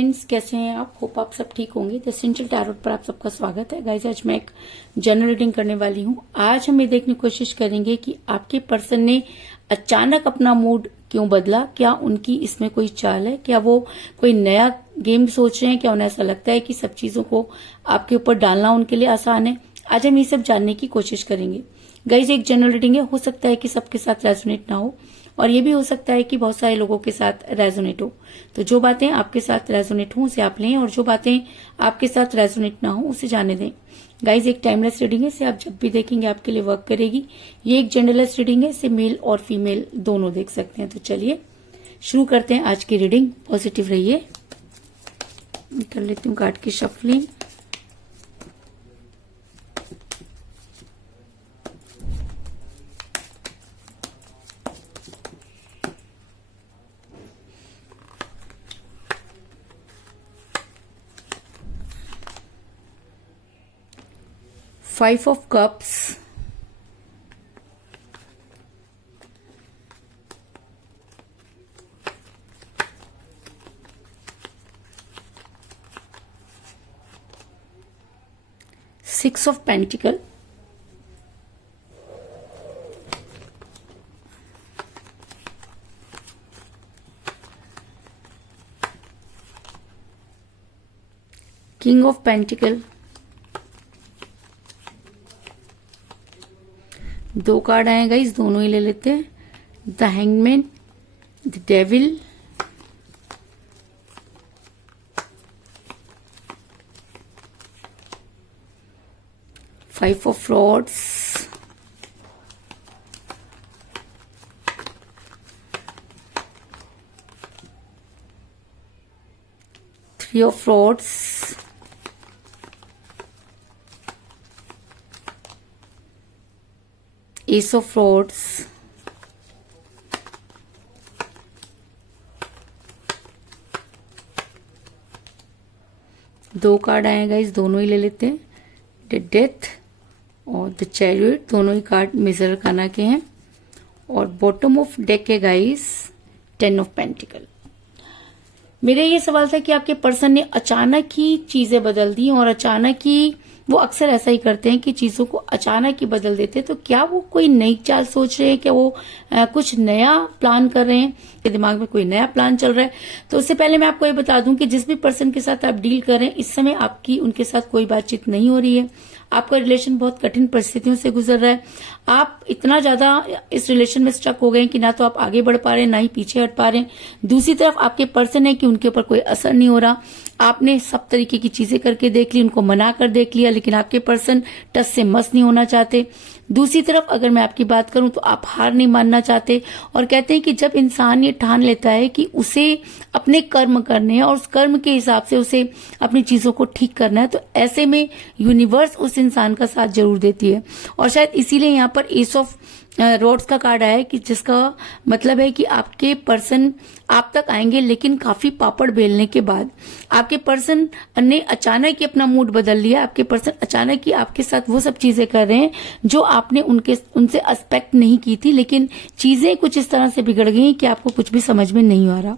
Friends, कैसे हैं आप? होप आप सब ठीक होंगे। द एसेंशियल टैरोट पर आप सबका स्वागत है। गाइस, आज मैं एक जनरल रीडिंग करने वाली हूँ। आज हम ये देखने की कोशिश करेंगे कि आपके पर्सन ने अचानक अपना मूड क्यों बदला। क्या उनकी इसमें कोई चाल है? क्या वो कोई नया गेम सोच रहे हैं? क्या उन्हें ऐसा लगता है कि सब चीजों को आपके ऊपर डालना उनके लिए आसान है? आज हम ये सब जानने की कोशिश करेंगे। गाइस, एक जनरल रीडिंग है, हो सकता है कि सबके साथ रेजोनेट ना हो और ये भी हो सकता है कि बहुत सारे लोगों के साथ रेजोनेट हो। तो जो बातें आपके साथ रेजोनेट हो उसे आप लें और जो बातें आपके साथ रेजोनेट ना हो उसे जाने दें। गाइज, एक टाइमलेस रीडिंग है, इसे आप जब भी देखेंगे आपके लिए वर्क करेगी। ये एक जेंडरलेस रीडिंग है, इसे मेल और फीमेल दोनों देख सकते हैं। तो चलिए शुरू करते हैं आज की रीडिंग। पॉजिटिव रहिए। कर लेती हूँ कार्ड की shuffling. Five of Cups, Six of Pentacles, King of Pentacles, दो कार्ड आए गाइस, दोनों ही ले लेते हैं। The hangman, the devil, five of rods, three of rods, S of rods, दो कार्ड आए गाइस, दोनों ही ले लेते हैं। द डेथ और द चैरियट, दोनों ही कार्ड मेजर खाना के हैं। और बॉटम ऑफ डेक है गाइस, 10 ऑफ पेंटिकल। मेरा ये सवाल था कि आपके पर्सन ने अचानक ही चीजें बदल दी और अचानक ही वो अक्सर ऐसा ही करते हैं कि चीजों को अचानक ही बदल देते हैं। तो क्या वो कोई नई चाल सोच रहे हैं? क्या वो कुछ नया प्लान कर रहे हैं? के दिमाग में कोई नया प्लान चल रहा है? तो उससे पहले मैं आपको ये बता दूं कि जिस भी पर्सन के साथ आप डील कर रहे हैं, इस समय आपकी उनके साथ कोई बातचीत नहीं हो रही है। आपका रिलेशन बहुत कठिन परिस्थितियों से गुजर रहा है। आप इतना ज्यादा इस रिलेशन में स्टक हो गए कि ना तो आप आगे बढ़ पा रहे हैं, ना ही पीछे हट पा रहे हैं। दूसरी तरफ आपके पर्सन है कि उनके ऊपर कोई असर नहीं हो रहा। आपने सब तरीके की चीजें करके देख ली, उनको मना कर देख लिया, लेकिन आपके पर्सन टस से मस नहीं होना चाहते। दूसरी तरफ अगर मैं आपकी बात करूं तो आप हार नहीं मानना चाहते और कहते हैं कि जब इंसान ये ठान लेता है कि उसे अपने कर्म करने हैं और उस कर्म के हिसाब से उसे अपनी चीजों को ठीक करना है, तो ऐसे में यूनिवर्स उस इंसान का साथ जरूर देती है। और शायद इसीलिए यहाँ पर एस ऑफ रोड्स का कार्ड आया है कि जिसका मतलब है कि आपके पर्सन आप तक आएंगे, लेकिन काफी पापड़ बेलने के बाद। आपके पर्सन ने अचानक ही अपना मूड बदल लिया। आपके पर्सन अचानक ही आपके साथ वो सब चीजें कर रहे हैं जो आपने उनसे एक्सपेक्ट नहीं की थी, लेकिन चीजें कुछ इस तरह से बिगड़ गई कि आपको कुछ भी समझ में नहीं आ रहा।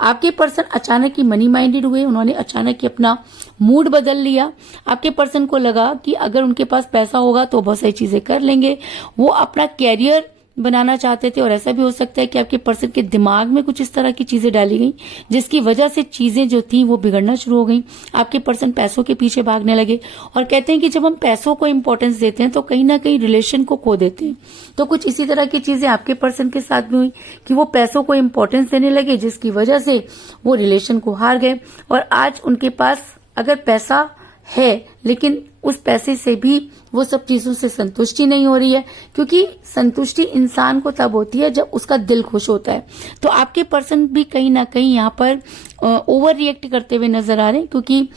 आपके पर्सन अचानक ही मनी माइंडेड हुए, उन्होंने अचानक ही अपना मूड बदल लिया। आपके पर्सन को लगा कि अगर उनके पास पैसा होगा तो बहुत सारी चीजें कर लेंगे। वो अपना कैरियर बनाना चाहते थे और ऐसा भी हो सकता है कि आपके पर्सन के दिमाग में कुछ इस तरह की चीजें डाली गई जिसकी वजह से चीजें जो थी वो बिगड़ना शुरू हो गई। आपके पर्सन पैसों के पीछे भागने लगे और कहते हैं कि जब हम पैसों को इंपॉर्टेंस देते हैं तो कहीं ना कहीं रिलेशन को खो देते हैं। तो कुछ इसी तरह की चीजें आपके पर्सन के साथ भी हुई कि वो पैसों को इंपॉर्टेंस देने लगे, जिसकी वजह से वो रिलेशन को हार गए। और आज उनके पास अगर पैसा है, लेकिन उस पैसे से भी वो सब चीजों से संतुष्टि नहीं हो रही है, क्योंकि संतुष्टि इंसान को तब होती है जब उसका दिल खुश होता है। तो आपके पर्सन भी कहीं ना कहीं यहाँ पर ओवर रिएक्ट करते हुए नजर आ रहे हैं, क्योंकि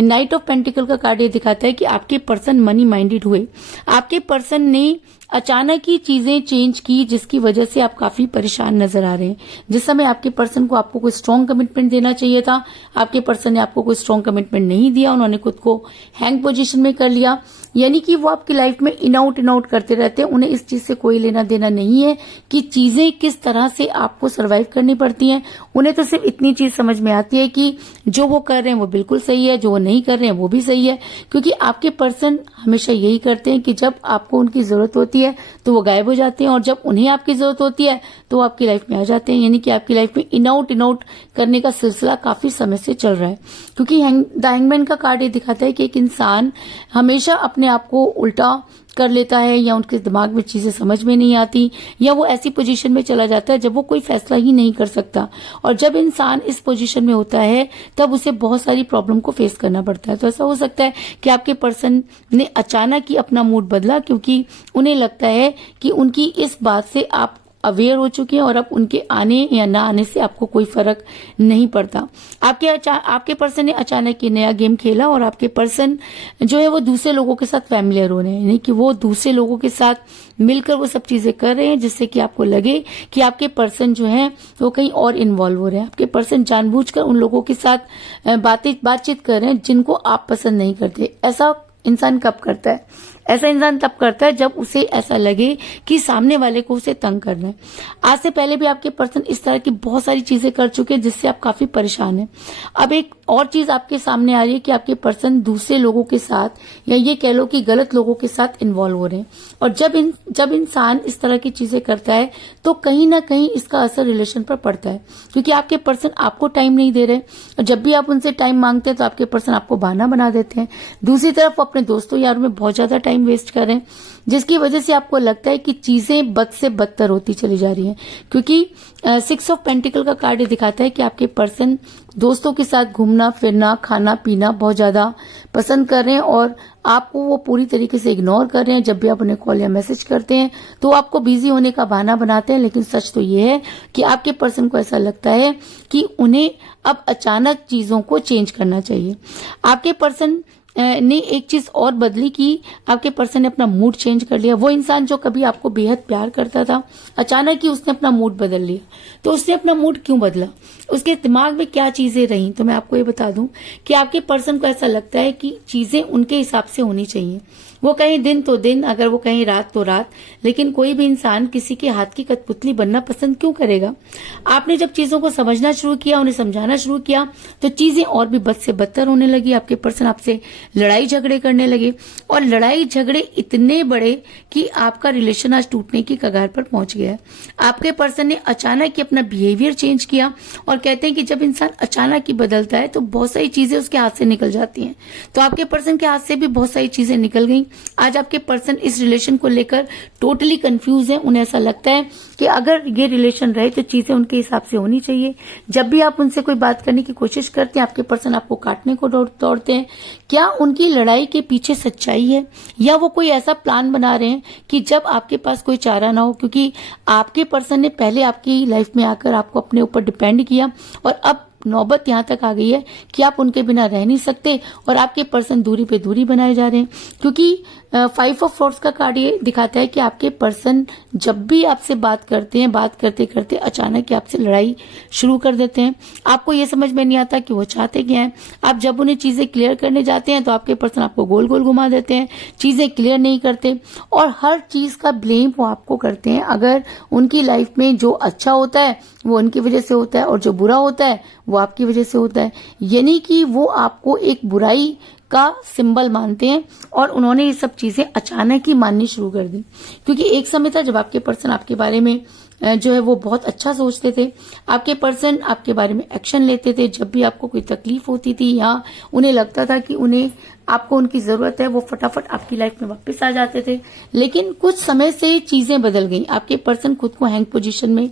नाइट ऑफ पेंटिकल का कार्ड ये दिखाता है कि आपके पर्सन मनी माइंडेड हुए। आपके पर्सन ने अचानक ही चीजें चेंज की, जिसकी वजह से आप काफी परेशान नजर आ रहे हैं। जिस समय आपके पर्सन को आपको कोई स्ट्रॉन्ग कमिटमेंट देना चाहिए था, आपके पर्सन ने आपको कोई स्ट्रॉन्ग कमिटमेंट नहीं दिया। उन्होंने खुद को हैंग पोजीशन में कर लिया। यानी कि वो आपकी लाइफ में इन आउट करते रहते हैं। उन्हें इस चीज से कोई लेना देना नहीं है कि चीजें किस तरह से आपको सरवाइव करनी पड़ती हैं। उन्हें तो सिर्फ इतनी चीज समझ में आती है कि जो वो कर रहे हैं वो बिल्कुल सही है, जो वो नहीं कर रहे हैं वो भी सही है। क्योंकि आपके पर्सन हमेशा यही करते हैं कि जब आपको उनकी जरूरत होती है तो वो गायब हो जाते हैं, और जब उन्हें आपकी जरूरत होती है तो वो आपकी लाइफ में आ जाते हैं। यानी कि आपकी लाइफ में इन आउट करने का सिलसिला काफी समय से चल रहा है। क्योंकि द हैंगमैन का कार्ड ये दिखाता है कि एक इंसान हमेशा अपने आप को उल्टा कर लेता है, या उनके दिमाग में चीजें समझ में नहीं आती, या वो ऐसी पोजीशन में चला जाता है जब वो कोई फैसला ही नहीं कर सकता। और जब इंसान इस पोजीशन में होता है तब उसे बहुत सारी प्रॉब्लम को फेस करना पड़ता है। तो ऐसा हो सकता है कि आपके पर्सन ने अचानक ही अपना मूड बदला, क्योंकि उन्हें लगता है कि उनकी इस बात से आप अवेयर हो चुके हैं और अब उनके आने या ना आने से आपको कोई फर्क नहीं पड़ता। आपके पर्सन ने अचानक ये नया गेम खेला, और आपके पर्सन जो है वो दूसरे लोगों के साथ फैमिलियर हो रहे हैं, यानी कि वो दूसरे लोगों के साथ मिलकर वो सब चीजें कर रहे हैं जिससे कि आपको लगे कि आपके पर्सन जो है वो कहीं और इन्वॉल्व हो रहे हैं। आपके पर्सन जानबूझकर उन लोगों के साथ बातचीत कर रहे हैं जिनको आप पसंद नहीं करते। ऐसा इंसान कब करता है? ऐसा इंसान तब करता है जब उसे ऐसा लगे कि सामने वाले को उसे तंग करना है। आज से पहले भी आपके पर्सन इस तरह की बहुत सारी चीजें कर चुके हैं जिससे आप काफी परेशान हैं। अब एक और चीज आपके सामने आ रही है कि आपके पर्सन दूसरे लोगों के साथ, या ये कह लो कि गलत लोगों के साथ इन्वॉल्व हो रहे हैं। और जब इंसान इस तरह की चीजें करता है तो कहीं ना कहीं इसका असर रिलेशन पर पड़ता है, क्योंकि आपके पर्सन आपको टाइम नहीं दे रहे, और जब भी आप उनसे टाइम मांगते हैं तो आपके पर्सन आपको बहाना बना देते हैं। दूसरी तरफ वो अपने दोस्तों यारों में बहुत ज्यादा टाइम वेस्ट कर रहे हैं, जिसकी वजह से आपको लगता है कि चीजें बद से बदतर होती चली जा रही हैं। क्योंकि 6 ऑफ पेंटिकल का कार्ड दिखाता है कि आपके पर्सन दोस्तों के साथ घूमना फिरना खाना पीना बहुत ज्यादा पसंद कर रहे हैं, और आपको वो पूरी तरीके से इग्नोर कर रहे हैं। जब भी आप उन्हें कॉल या मैसेज करते हैं तो आपको बिजी होने का बहाना बनाते हैं, लेकिन सच तो ये है कि आपके पर्सन को ऐसा लगता है कि उन्हें अब अचानक चीजों को चेंज करना चाहिए। आपके पर्सन ने एक चीज और बदली कि आपके पर्सन ने अपना मूड चेंज कर लिया। वो इंसान जो कभी आपको बेहद प्यार करता था, अचानक ही उसने अपना मूड बदल लिया। तो उसने अपना मूड क्यों बदला? उसके दिमाग में क्या चीजें रही? तो मैं आपको ये बता दूं कि आपके पर्सन को ऐसा लगता है कि चीजें उनके हिसाब से होनी चाहिए। वो कहीं दिन तो दिन, अगर वो कहीं रात तो रात, लेकिन कोई भी इंसान किसी के हाथ की कठपुतली बनना पसंद क्यों करेगा? आपने जब चीजों को समझना शुरू किया, उन्हें समझाना शुरू किया, तो चीजें और भी बद से बदतर होने लगी। आपके पर्सन आपसे लड़ाई झगड़े करने लगे, और लड़ाई झगड़े इतने बड़े कि आपका रिलेशन आज टूटने की कगार पर पहुंच गया है। आपके पर्सन ने अचानक ही अपना बिहेवियर चेंज किया, और कहते हैं कि जब इंसान अचानक ही बदलता है तो बहुत सारी चीजें उसके हाथ से निकल जाती हैं। तो आपके पर्सन के हाथ से भी बहुत सारी चीजें निकल गई। आज आपके पर्सन इस रिलेशन को लेकर टोटली कंफ्यूज है। उन्हें ऐसा लगता है कि अगर ये रिलेशन रहे तो चीजें उनके हिसाब से होनी चाहिए। जब भी आप उनसे कोई बात करने की कोशिश करते हैं, आपके पर्सन आपको काटने को दौड़ते हैं। क्या उनकी लड़ाई के पीछे सच्चाई है, या वो कोई ऐसा प्लान बना रहे हैं कि जब आपके पास कोई चारा ना हो? क्योंकि आपके पर्सन ने पहले आपकी लाइफ में आकर आपको अपने ऊपर डिपेंड किया, और अब नौबत यहां तक आ गई है कि आप उनके बिना रह नहीं सकते, और आपके पर्सन दूरी पे दूरी बनाए जा रहे हैं। क्योंकि 5 ऑफ सॉर्ड्स का कार्ड ये दिखाता है कि आपके पर्सन जब भी आपसे बात करते हैं, बात करते करते अचानक आपसे लड़ाई शुरू कर देते हैं। आपको ये समझ में नहीं आता कि वो चाहते क्या है। आप जब उन्हें चीजें क्लियर करने जाते हैं तो आपके पर्सन आपको गोल गोल घुमा देते हैं, चीजें क्लियर नहीं करते, और हर चीज का ब्लेम वो आपको करते हैं। अगर उनकी लाइफ में जो अच्छा होता है वो उनकी वजह से होता है, और जो बुरा होता है वो आपकी वजह से होता है। यानी कि वो आपको एक बुराई का सिंबल मानते हैं, और उन्होंने ये सब चीजें अचानक ही माननी शुरू कर दी। क्योंकि एक समय था जब आपके पर्सन आपके बारे में जो है वो बहुत अच्छा सोचते थे। आपके पर्सन आपके बारे में एक्शन लेते थे। जब भी आपको कोई तकलीफ होती थी या उन्हें लगता था कि उन्हें आपको उनकी जरूरत है, वो फटाफट आपकी लाइफ में वापस आ जाते थे। लेकिन कुछ समय से चीजें बदल गई। आपके पर्सन खुद को हैंग पोजीशन में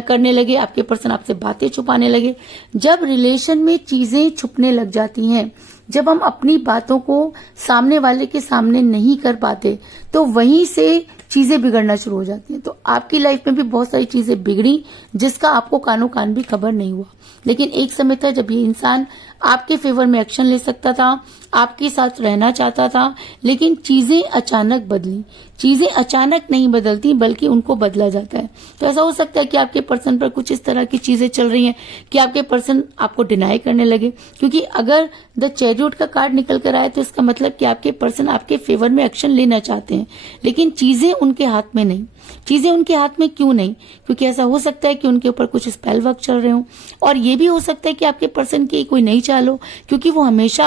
करने लगे। आपके पर्सन आपसे बातें छुपाने लगे। जब रिलेशन में चीजें छुपने लग जाती हैं, जब हम अपनी बातों को सामने वाले के सामने नहीं कर पाते, तो वहीं से चीजें बिगड़ना शुरू हो जाती हैं। तो आपकी लाइफ में भी बहुत सारी चीजें बिगड़ी जिसका आपको कानो कान भी खबर नहीं हुआ। लेकिन एक समय था जब ये इंसान आपके फेवर में एक्शन ले सकता था, आपके साथ रहना चाहता था, लेकिन चीजें अचानक बदली। चीजें अचानक नहीं बदलती बल्कि उनको बदला जाता है। तो ऐसा हो सकता है कि आपके पर्सन पर कुछ इस तरह की चीजें चल रही हैं कि आपके पर्सन आपको डिनाई करने लगे, क्योंकि अगर द चैरियट का कार्ड निकल कर आए तो इसका मतलब कि आपके पर्सन आपके फेवर में एक्शन लेना चाहते हैं, लेकिन चीजें उनके हाथ में नहीं। चीजें उनके हाथ में क्यों नहीं? क्योंकि ऐसा हो सकता है कि उनके ऊपर कुछ स्पेल वर्क चल रहे हो, और ये भी हो सकता है कि आपके पर्सन की कोई नई चाल हो, क्योंकि वो हमेशा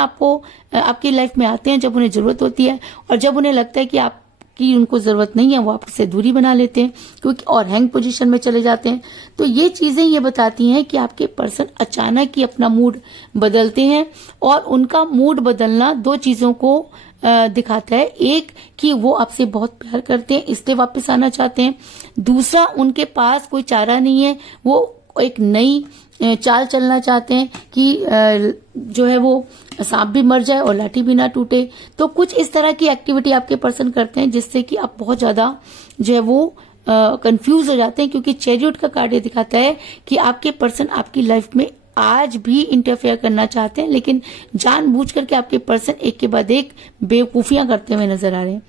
आपकी लाइफ में आते हैं जब उन्हें जरूरत होती है, और जब उन्हें लगता है कि आपकी उनको जरूरत नहीं है वो आपसे दूरी बना लेते हैं, क्योंकि और हैंग पोजीशन में चले जाते हैं। तो ये चीजें ये बताती हैं कि आपके पर्सन अचानक ही अपना मूड बदलते हैं, और उनका मूड बदलना दो चीजों को दिखाता है। एक कि वो आपसे बहुत प्यार करते हैं इसलिए वापस आना चाहते हैं, दूसरा उनके पास कोई चारा नहीं है, वो एक नई चाल चलना चाहते हैं कि जो है वो सांप भी मर जाए और लाठी भी ना टूटे। तो कुछ इस तरह की एक्टिविटी आपके पर्सन करते हैं जिससे कि आप बहुत ज्यादा जो है वो कंफ्यूज हो जाते हैं, क्योंकि चैरियट का कार्ड ये दिखाता है कि आपके पर्सन आपकी लाइफ में आज भी इंटरफेयर करना चाहते हैं, लेकिन जानबूझ करके आपके पर्सन एक के बाद एक बेवकूफियां करते हुए नजर आ रहे हैं।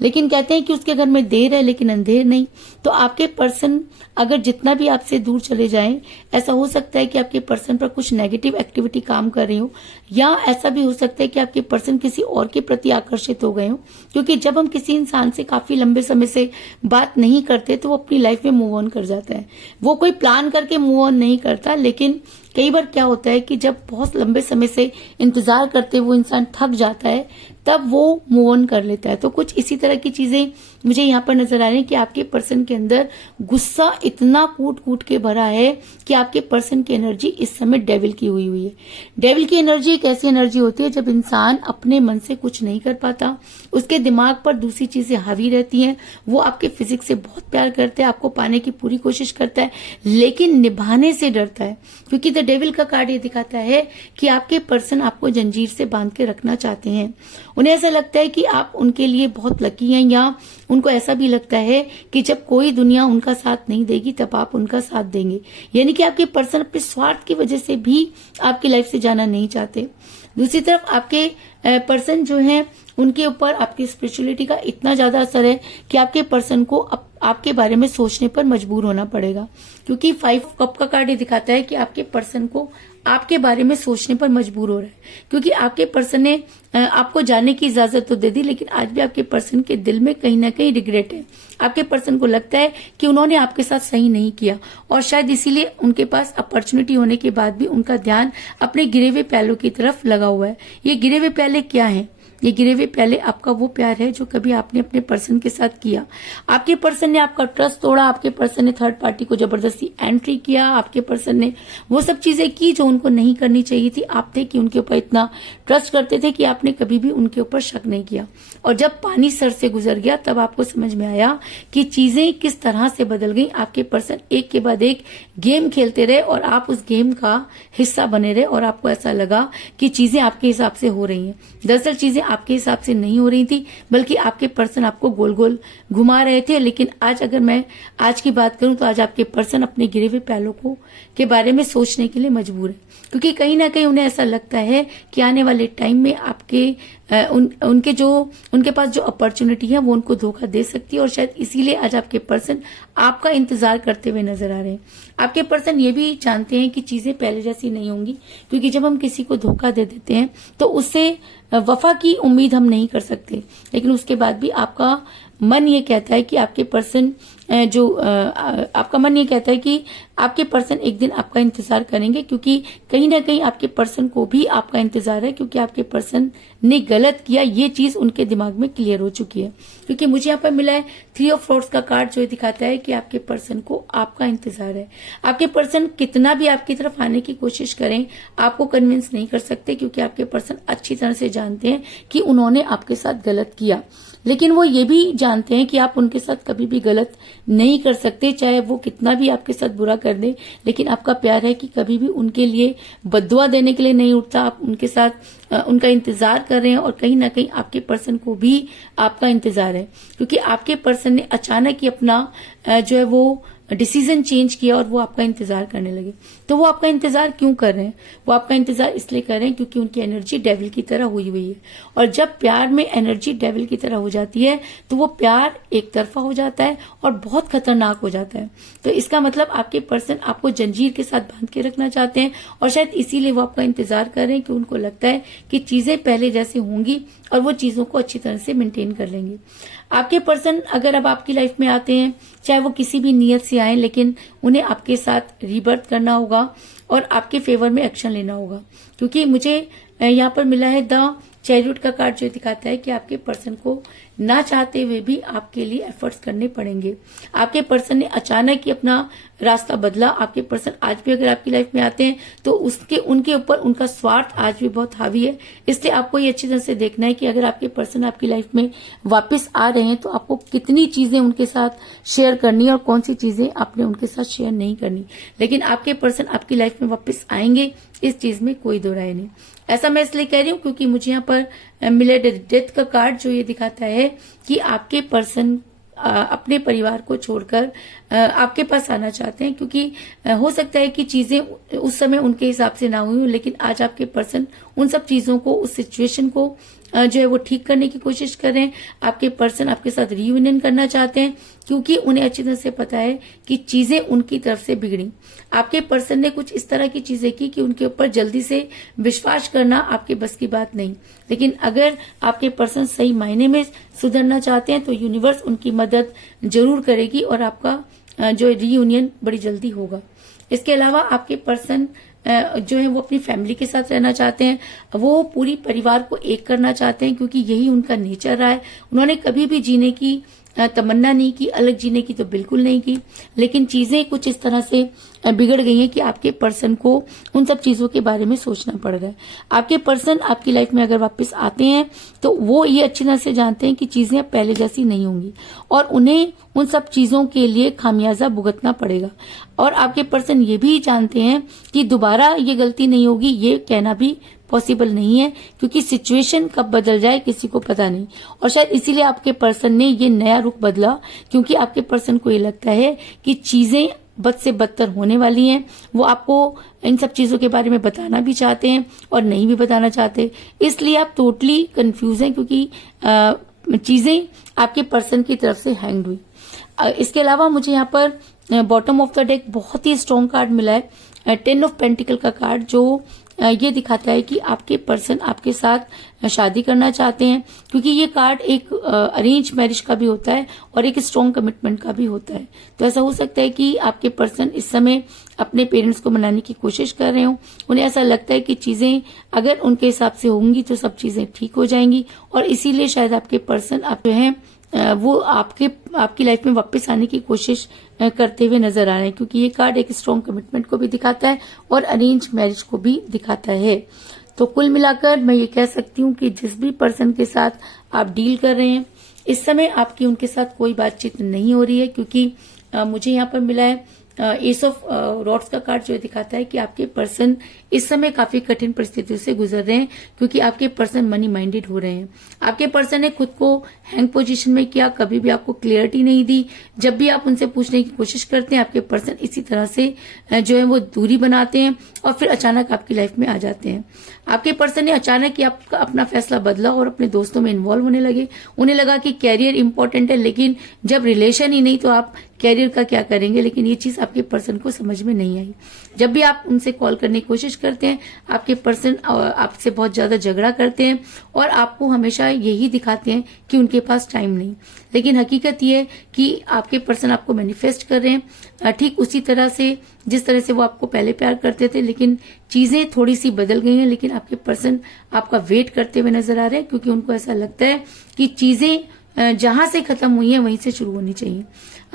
लेकिन कहते हैं कि उसके घर में देर है लेकिन अंधेर नहीं। तो आपके पर्सन अगर जितना भी आपसे दूर चले जाएं, ऐसा हो सकता है कि आपके पर्सन पर कुछ नेगेटिव एक्टिविटी काम कर रही हो, या ऐसा भी हो सकता है कि आपके पर्सन किसी और के प्रति आकर्षित हो गए हो, क्योंकि जब हम किसी इंसान से काफी लंबे समय से बात नहीं करते तो वो अपनी लाइफ में मूव ऑन कर जाता है। वो कोई प्लान करके मूव ऑन नहीं करता, लेकिन कई बार क्या होता है कि जब बहुत लंबे समय से इंतजार करते वो इंसान थक जाता है तब वो मूव ऑन कर लेता है। तो कुछ इसी तरह की चीजें मुझे यहाँ पर नजर आ रही है कि आपके पर्सन के अंदर गुस्सा इतना कूट कूट के भरा है कि आपके पर्सन की एनर्जी इस समय डेविल की हुई है। डेविल की एनर्जी एक ऐसी एनर्जी होती है जब इंसान अपने मन से कुछ नहीं कर पाता, उसके दिमाग पर दूसरी चीजें हावी रहती हैं। वो आपके फिजिक्स से बहुत प्यार करता है, आपको पाने की पूरी कोशिश करता है, लेकिन निभाने से डरता है, क्योंकि द डेविल का कार्ड ये दिखाता है कि आपके पर्सन आपको जंजीर से बांध के रखना चाहते हैं। उन्हें ऐसा लगता है कि आप उनके लिए बहुत लकी हैं, या उनको ऐसा भी लगता है कि जब कोई दुनिया उनका साथ नहीं देगी तब आप उनका साथ देंगे। यानी कि आपके पर्सन अपने स्वार्थ की वजह से भी आपकी लाइफ से जाना नहीं चाहते। दूसरी तरफ आपके पर्सन जो है उनके ऊपर आपकी स्पिरिचुअलिटी का इतना ज्यादा असर है कि आपके पर्सन को आपके बारे में सोचने पर मजबूर होना पड़ेगा, क्योंकि 5 कप का कार्ड ये दिखाता है कि आपके पर्सन को आपके बारे में सोचने पर मजबूर हो रहा है, क्योंकि आपके पर्सन ने आपको जाने की इजाजत तो दे दी, लेकिन आज भी आपके पर्सन के दिल में कहीं ना कहीं रिग्रेट है। आपके पर्सन को लगता है कि उन्होंने आपके साथ सही नहीं किया, और शायद इसीलिए उनके पास अपॉर्चुनिटी होने के बाद भी उनका ध्यान अपने गिरे हुए प्यालों की तरफ लगा हुआ है। ये गिरे हुए प्याले क्या हैं? ये गिरे हुए प्याले आपका वो प्यार है जो कभी आपने अपने पर्सन के साथ किया। आपके पर्सन ने आपका ट्रस्ट तोड़ा, आपके पर्सन ने थर्ड पार्टी को जबरदस्ती एंट्री किया, आपके पर्सन ने वो सब चीजें की जो उनको नहीं करनी चाहिए थी। आप थे कि उनके ऊपर इतना ट्रस्ट करते थे कि आपने कभी भी उनके ऊपर शक नहीं किया, और जब पानी सर से गुजर गया तब आपको समझ में आया कि चीजें किस तरह से बदल गई। आपके पर्सन एक के बाद एक गेम खेलते रहे और आप उस गेम का हिस्सा बने रहे, और आपको ऐसा लगा कि चीजें आपके हिसाब से हो रही हैं। दरअसल चीजें आपके हिसाब से नहीं हो रही थी, बल्कि आपके पर्सन आपको गोल गोल घुमा रहे थे। लेकिन आज अगर मैं आज की बात करूं तो आज आपके पर्सन अपने गिरे हुए प्यालों को के बारे में सोचने के लिए मजबूर है, क्योंकि कहीं ना कहीं उन्हें ऐसा लगता है कि आने वाले टाइम में आपके उनके पास जो अपॉर्चुनिटी है वो उनको धोखा दे सकती है, और शायद इसीलिए आज आपके पर्सन आपका इंतजार करते हुए नजर आ रहे हैं। आपके पर्सन ये भी जानते हैं कि चीजें पहले जैसी नहीं होंगी, क्योंकि जब हम किसी को धोखा दे देते हैं तो उससे वफा की उम्मीद हम नहीं कर सकते, लेकिन उसके बाद भी आपका मन ये कहता है कि आपके पर्सन आपका मन ये कहता है कि आपके पर्सन एक दिन आपका इंतजार करेंगे, क्योंकि कहीं ना कहीं आपके पर्सन को भी आपका इंतजार है, क्योंकि आपके पर्सन ने गलत किया ये चीज उनके दिमाग में क्लियर हो चुकी है। क्योंकि मुझे यहाँ पर मिला है 3 ऑफ सोर्ड्स का कार्ड जो दिखाता है कि आपके पर्सन को आपका इंतजार है। आपके पर्सन कितना भी आपकी तरफ आने की कोशिश करें आपको कन्विंस नहीं कर सकते, क्योंकि आपके पर्सन अच्छी तरह से जानते हैं कि उन्होंने आपके साथ गलत किया, लेकिन वो ये भी जानते हैं कि आप उनके साथ कभी भी गलत नहीं कर सकते, चाहे वो कितना भी आपके साथ बुरा कर दे। लेकिन आपका प्यार है कि कभी भी उनके लिए बद्दुआ देने के लिए नहीं उठता, आप उनके साथ उनका इंतजार कर रहे हैं, और कहीं ना कहीं आपके पर्सन को भी आपका इंतजार है, क्योंकि आपके पर्सन ने अचानक ही अपना जो है वो डिसीजन चेंज किया और वो आपका इंतजार करने लगे। तो वो आपका इंतजार क्यों कर रहे हैं? वो आपका इंतजार इसलिए कर रहे हैं क्योंकि उनकी एनर्जी डेविल की तरह हुई हुई है। और जब प्यार में एनर्जी डेविल की तरह हो जाती है तो वो प्यार एक तरफा हो जाता है और बहुत खतरनाक हो जाता है। तो इसका मतलब आपके पर्सन आपको जंजीर के साथ बांध के रखना चाहते हैं और शायद इसीलिए वो आपका इंतजार कर रहे हैं कि उनको लगता है कि चीजें पहले जैसे होंगी और वो चीजों को अच्छी तरह से मेंटेन कर लेंगे। आपके पर्सन अगर अब आपकी लाइफ में आते हैं, चाहे वो किसी भी नियत से आए, लेकिन उन्हें आपके साथ रीबर्थ करना होगा और आपके फेवर में एक्शन लेना होगा। क्योंकि मुझे यहाँ पर मिला है द चैरियट का कार्ड, जो दिखाता है कि आपके पर्सन को ना चाहते हुए भी आपके लिए एफर्ट्स करने पड़ेंगे। आपके पर्सन ने अचानक ही अपना रास्ता बदला। आपके पर्सन आज भी अगर आपकी लाइफ में आते हैं तो उनके ऊपर उनका स्वार्थ आज भी बहुत हावी है। इसलिए आपको ये अच्छी तरह से देखना है कि अगर आपके पर्सन आपकी लाइफ में वापस आ रहे हैं तो आपको कितनी चीजें उनके साथ शेयर करनी है और कौन सी चीजें आपने उनके साथ शेयर नहीं करनी। लेकिन आपके पर्सन आपकी लाइफ में वापस आएंगे, इस चीज में कोई दो राय नहीं। ऐसा मैं इसलिए कह रही हूँ क्योंकि मुझे यहाँ पर मिले डेथ का कार्ड, जो ये दिखाता है कि आपके पर्सन अपने परिवार को छोड़कर आपके पास आना चाहते हैं। क्योंकि हो सकता है कि चीजें उस समय उनके हिसाब से ना हुई हो, लेकिन आज आपके पर्सन उन सब चीजों को, उस सिचुएशन को जो है वो ठीक करने की कोशिश कर रहे हैं। आपके पर्सन आपके साथ रियूनियन करना चाहते हैं क्योंकि उन्हें अच्छी तरह से पता है कि चीजें उनकी तरफ से बिगड़ी। आपके पर्सन ने कुछ इस तरह की चीजें की कि उनके ऊपर जल्दी से विश्वास करना आपके बस की बात नहीं। लेकिन अगर आपके पर्सन सही मायने में सुधरना चाहते हैं तो यूनिवर्स उनकी मदद जरूर करेगी और आपका जो रियूनियन बड़ी जल्दी होगा। इसके अलावा आपके पर्सन जो है वो अपनी फैमिली के साथ रहना चाहते हैं। वो पूरी परिवार को एक करना चाहते हैं क्योंकि यही उनका नेचर रहा है। उन्होंने कभी भी जीने की तमन्ना नहीं की, अलग जीने की तो बिल्कुल नहीं की, लेकिन चीजें कुछ इस तरह से बिगड़ गई हैं कि आपके पर्सन को उन सब चीजों के बारे में सोचना पड़ रहा है। आपके पर्सन आपकी लाइफ में अगर वापस आते हैं तो वो ये अच्छी तरह से जानते हैं कि चीजें अब पहले जैसी नहीं होंगी और उन्हें उन सब चीजों के लिए खामियाजा भुगतना पड़ेगा। और आपके पर्सन ये भी जानते हैं कि दोबारा ये गलती नहीं होगी, ये कहना भी पॉसिबल नहीं है क्योंकि सिचुएशन कब बदल जाए किसी को पता नहीं। और शायद इसीलिए आपके पर्सन ने ये नया रुख बदला क्योंकि आपके पर्सन को ये लगता है कि चीजें बद से बदतर होने वाली हैं। वो आपको इन सब चीजों के बारे में बताना भी चाहते हैं और नहीं भी बताना चाहते, इसलिए आप टोटली कंफ्यूज हैं क्योंकि चीजें आपके पर्सन की तरफ से हैंग हुई। इसके अलावा मुझे यहाँ पर बॉटम ऑफ द डेक बहुत ही स्ट्रॉन्ग कार्ड मिला है, 10 ऑफ पेंटिकल का कार्ड, जो ये दिखाता है कि आपके पर्सन आपके साथ शादी करना चाहते हैं। क्योंकि ये कार्ड एक अरेंज मैरिज का भी होता है और एक स्ट्रॉन्ग कमिटमेंट का भी होता है। तो ऐसा हो सकता है कि आपके पर्सन इस समय अपने पेरेंट्स को मनाने की कोशिश कर रहे हो। उन्हें ऐसा लगता है कि चीजें अगर उनके हिसाब से होंगी तो सब चीजें ठीक हो जाएंगी और इसीलिए शायद आपके पर्सन आप जो है वो आपकी लाइफ में वापस आने की कोशिश करते हुए नजर आ रहे हैं। क्योंकि ये कार्ड एक स्ट्रॉन्ग कमिटमेंट को भी दिखाता है और अरेंज मैरिज को भी दिखाता है। तो कुल मिलाकर मैं ये कह सकती हूँ कि जिस भी पर्सन के साथ आप डील कर रहे हैं इस समय आपकी उनके साथ कोई बातचीत नहीं हो रही है। क्योंकि मुझे यहाँ पर मिला है एस ऑफ रॉड्स का कार्ड, जो दिखाता है कि आपके पर्सन इस समय काफी कठिन परिस्थितियों से गुजर रहे हैं क्योंकि आपके पर्सन मनी माइंडेड हो रहे हैं। आपके पर्सन ने खुद को हैंग पोजीशन में किया, कभी भी आपको क्लियरिटी नहीं दी। जब भी आप उनसे पूछने की कोशिश करते हैं आपके पर्सन इसी तरह से जो है वो दूरी बनाते हैं और फिर अचानक आपकी लाइफ में आ जाते हैं। आपके पर्सन ने अचानक ही आपका अपना फैसला बदला और अपने दोस्तों में इन्वॉल्व होने लगे। उन्हें लगा कि कैरियर इंपॉर्टेंट है, लेकिन जब रिलेशन ही नहीं तो आप कैरियर का क्या करेंगे। लेकिन ये चीज आपके पर्सन को समझ में नहीं आई। जब भी आप उनसे कॉल करने की कोशिश करते हैं आपके पर्सन आपसे बहुत ज्यादा झगड़ा करते हैं और आपको हमेशा यही दिखाते हैं कि उनके पास टाइम नहीं। लेकिन हकीकत ये है कि आपके पर्सन आपको मैनिफेस्ट कर रहे हैं ठीक उसी तरह से जिस तरह से वो आपको पहले प्यार करते थे। लेकिन चीजें थोड़ी सी बदल गई हैं, लेकिन आपके पर्सन आपका वेट करते हुए नजर आ रहे हैं क्योंकि उनको ऐसा लगता है कि चीजें जहां से खत्म हुई है वहीं से शुरू होनी चाहिए।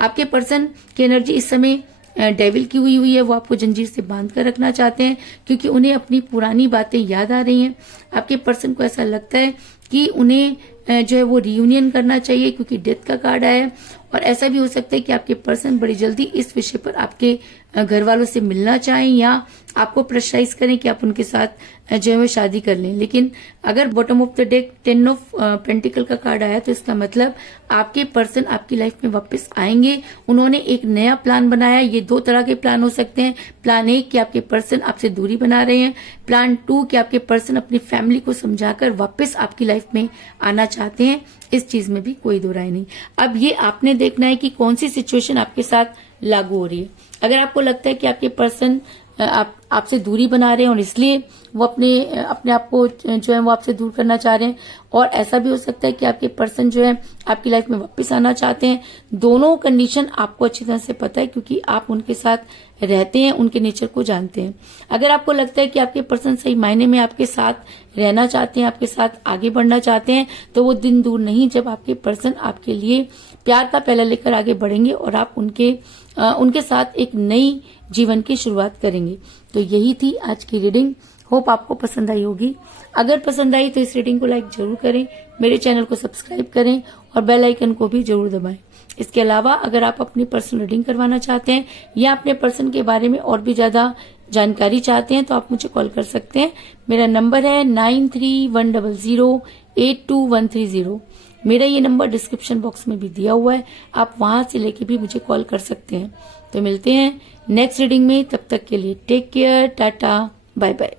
आपके पर्सन की एनर्जी इस समय डेविल की हुई है। वो आपको जंजीर से बांध कर रखना चाहते हैं क्योंकि उन्हें अपनी पुरानी बातें याद आ रही हैं। आपके पर्सन को ऐसा लगता है कि उन्हें जो है वो रियूनियन करना चाहिए क्योंकि डेथ का कार्ड आया है। और ऐसा भी हो सकता है कि आपके पर्सन बड़ी जल्दी इस विषय पर आपके घर वालों से मिलना चाहें या आपको प्रेशराइज करें कि आप उनके साथ जो है वो शादी कर लें। लेकिन अगर bottom of the deck 10 of pentacle का कार्ड आया तो इसका मतलब आपके पर्सन आपकी लाइफ में वापस आएंगे। उन्होंने एक नया प्लान बनाया। ये 2 तरह के प्लान हो सकते हैं। प्लान 1 कि आपके पर्सन आपसे दूरी बना रहे हैं। प्लान 2 कि आपके पर्सन अपनी फैमिली को समझाकर वापस आपकी लाइफ में आना चाहते हैं। इस चीज में भी कोई दो राय नहीं। अब ये आपने देखना है कि कौन सी सिचुएशन आपके साथ लागू हो रही है। अगर आपको लगता है कि आपके पर्सन आपसे दूरी बना रहे हैं और इसलिए वो अपने आप को जो है वो आपसे दूर करना चाह रहे हैं, और ऐसा भी हो सकता है कि आपके पर्सन जो है आपकी लाइफ में वापस आना चाहते हैं। दोनों कंडीशन आपको अच्छी तरह से पता है क्योंकि आप उनके साथ रहते हैं, उनके नेचर को जानते हैं। अगर आपको लगता है कि आपके पर्सन सही मायने में आपके साथ रहना चाहते हैं, आपके साथ आगे बढ़ना चाहते हैं, तो वो दिन दूर नहीं जब आपके पर्सन आपके लिए प्यार का पहला लेकर आगे बढ़ेंगे और आप उनके साथ एक नई जीवन की शुरुआत करेंगे। तो यही थी आज की रीडिंग। होप आपको पसंद आई होगी। अगर पसंद आई तो इस रीडिंग को लाइक जरूर करें, मेरे चैनल को सब्सक्राइब करें और बेल आइकन को भी जरूर दबाएं। इसके अलावा अगर आप अपनी पर्सनल रीडिंग करवाना चाहते हैं या अपने पर्सन के बारे में और भी ज्यादा जानकारी चाहते हैं तो आप मुझे कॉल कर सकते हैं। मेरा नंबर है 9310082130। मेरा ये नंबर डिस्क्रिप्शन बॉक्स में भी दिया हुआ है, आप वहां से लेके भी मुझे कॉल कर सकते हैं। तो मिलते हैं नेक्स्ट रीडिंग में, तब तक के लिए take care, tata, bye bye.